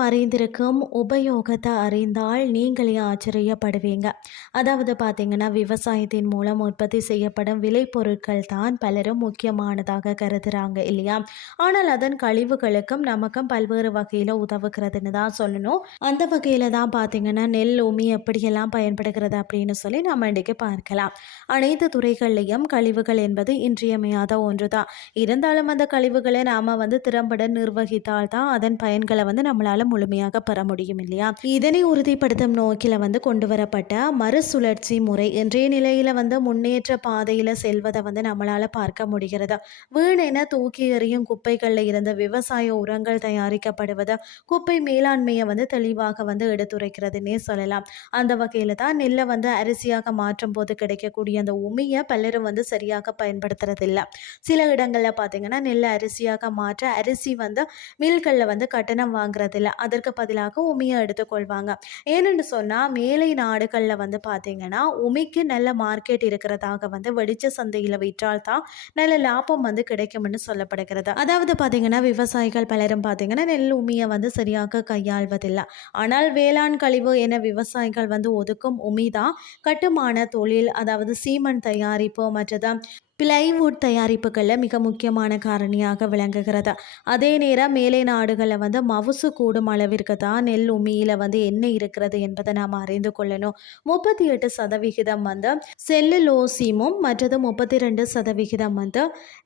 அறிந்திருக்கும் உபயோகத்தை அறிந்தால் நீங்களே ஆச்சரியப்படுவீங்க. அதாவது பார்த்தீங்கன்னா விவசாயத்தின் மூலம் உற்பத்தி செய்யப்படும் விளைபொருட்கள் தான் பலரும் முக்கியமானதாக கருதுகிறாங்க இல்லையா? ஆனால் அதன் கழிவுகளுக்கும் நமக்கும் பல்வேறு வகையில் உதவுகிறதுன்னு தான் சொல்லணும். அந்த வகையில் தான் பார்த்தீங்கன்னா நெல் உமி எப்படியெல்லாம் பயன்படுகிறது அப்படின்னு சொல்லி நம்ம இன்றைக்கு பார்க்கலாம். அனைத்து துறைகள்லையும் கழிவுகள் என்பது இன்றியமையாத ஒன்று தான் இருந்தாலும் அந்த கழிவுகளை நாம் வந்து திறம்பட நிர்வகித்தால் தான் அதன் பயன்களை வந்து நம்மளால் முழுமையாக பெற முடியும் இல்லையா? இதனை உறுதிப்படுத்தும் நோக்கில் வந்து கொண்டு வரப்பட்ட மறுசுழற்சி முறை இன்றைய நிலையில் வந்து முன்னேற்ற பாதையில் செல்வதை வந்து நம்மளால் பார்க்க முடிகிறது? வீணென தூக்கி எறியும் குப்பைகளில் இருந்த விவசாய உரங்கள் தயாரிக்கப்படுவது குப்பை மேலாண்மையை வந்து தெளிவாக வந்து எடுத்துரைக்கிறதுனே சொல்லலாம். அந்த வகையில் தான் நெல்லை வந்து அரிசியாக மாற்றும் போது கிடைக்கக்கூடிய அந்த உமியை பலரும் வந்து சரியாக பயன்படுத்துறதில்ல. சில இடங்களில் பார்த்தீங்கன்னா நெல்லை அரிசியாக மாற்ற அரிசி வந்து மில்களில் வந்து கட்டணம் வாங்குறதில்ல. அதற்கு பதிலாக உமியை எடுத்துக்கொள்வாங்க. ஏன்னு சொன்னால் மேலை நாடுகளில் வந்து பார்த்தீங்கன்னா உமிக்கு நல்ல மார்க்கெட் இருக்கிறதாக வந்து வெடிச்ச சந்தையில் விற்றால் தான் நல்ல லாபம் வந்து கிடைக்கும்னு சொல்லப்படுகிறது. அதாவது பார்த்தீங்கன்னா விவசாயிகள் பலரும் பார்த்தீங்கன்னா நெல் உமியை வந்து சரியாக கையாள்வதில்லை. ஆனால் வேளாண் கழிவு என விவசாயிகள் வந்து ஒதுக்கும் உமி தான் கட்டுமான தொழில் அதாவது சீமன் தயாரிப்பு மற்றதான் பிளைவுட் தயாரிப்புகளில் மிக முக்கியமான காரணியாக விளங்குகிறது? அதே நேரம் மேலை நாடுகளில் வந்து மவுசு கூடும் அளவிற்கு தான் நெல் உமியில் வந்து என்ன இருக்கிறது என்பதை நாம் அறிந்து கொள்ளணும். முப்பத்தி எட்டு சதவிகிதம் வந்து செல்லுலோசிமும் மற்றது முப்பத்தி ரெண்டு சதவிகிதம் வந்து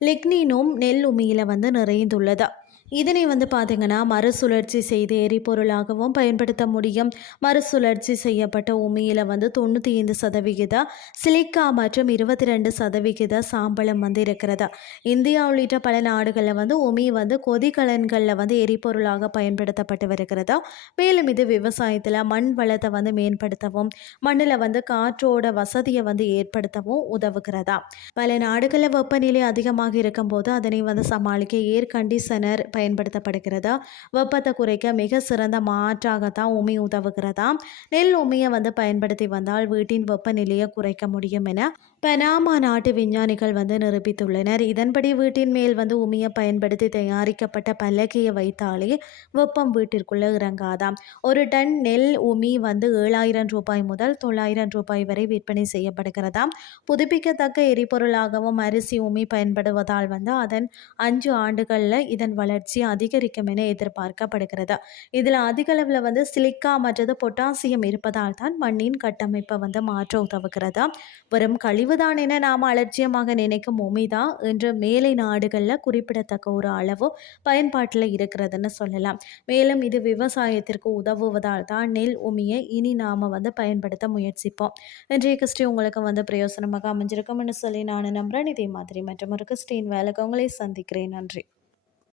லிக்னினும் நெல் உமியில் வந்து நிறைந்துள்ளது? இதனை வந்து பார்த்திங்கன்னா மறுசுழற்சி செய்து எரிபொருளாகவும் பயன்படுத்த முடியும். மறுசுழற்சி செய்யப்பட்ட உமியில் வந்து தொண்ணூற்றி ஐந்து சதவிகித சிலிக்கா மற்றும் இருபத்தி ரெண்டு சதவிகித சாம்பலம் வந்து இருக்கிறது? இந்தியா உள்ளிட்ட பல நாடுகளில் வந்து உமி வந்து கொதிகலன்களில் வந்து எரிபொருளாக பயன்படுத்தப்பட்டு வருகிறது மேலும் இது விவசாயத்தில் மண் வளத்தை வந்து மேம்படுத்தவும் மண்ணில் வந்து காற்றோட வசதியை வந்து ஏற்படுத்தவும் உதவுகிறதா? பல நாடுகளில் வெப்பநிலை அதிகமாக இருக்கும்போது அதனை வந்து சமாளிக்க ஏர் கண்டிஷனர் பயன்படுத்தப்படுகிறதா? வெப்பத்தை குறைக்க மிக சிறந்த மாற்றாகத்தான் உமி உதவுகிறதா? நெல் உமியை வந்து பயன்படுத்தி வந்தால் வீட்டின் வெப்பநிலையை குறைக்க முடியும் என பனாமா நாட்டு விஞ்ஞானிகள் வந்து நிரூபித்துள்ளனர். இதன்படி வீட்டின் மேல் வந்து உமியை பயன்படுத்தி தயாரிக்கப்பட்ட பலகையை வைத்தாலே வெப்பம் வீட்டிற்குள்ளே இறங்காதாம் ஒரு டன் நெல் உமி வந்து ஏழாயிரம் ரூபாய் முதல் தொள்ளாயிரம் ரூபாய் வரை விற்பனை செய்யப்படுகிறதாம் புதுப்பிக்கத்தக்க எரிபொருளாகவும் அரிசி உமி பயன்படுவதால் வந்து அதன் அஞ்சு ஆண்டுகளில் இதன் வளர்ச்சி அதிகரிக்கும் என எதிர்பார்க்கப்படுகிறது. இதில் அதிக அளவில் வந்து சிலிக்கா மற்றது பொட்டாசியம் இருப்பதால் தான் மண்ணின் கட்டமைப்பை வந்து மாற்ற உதவுகிறது. வரும் கழிவுதான் என நாம் அலட்சியமாக நினைக்கும் உமிதா என்று மேலை நாடுகளில் குறிப்பிடத்தக்க ஒரு அளவு பயன்பாட்டில் இருக்கிறதுன்னு சொல்லலாம். மேலும் இது விவசாயத்திற்கு உதவுவதால் தான் நெல் உமியை இனி நாம் வந்து பயன்படுத்த முயற்சிப்போம். இன்றைய கிறிஸ்டி உங்களுக்கு வந்து பிரயோசனமாக அமைஞ்சிருக்கும்னு சொல்லி நான் நம்புகிறேன் இதே மாதிரி மற்றும் ஒரு கிறிஸ்டின் வேலைக்கு உங்களை சந்திக்கிறேன். நன்றி.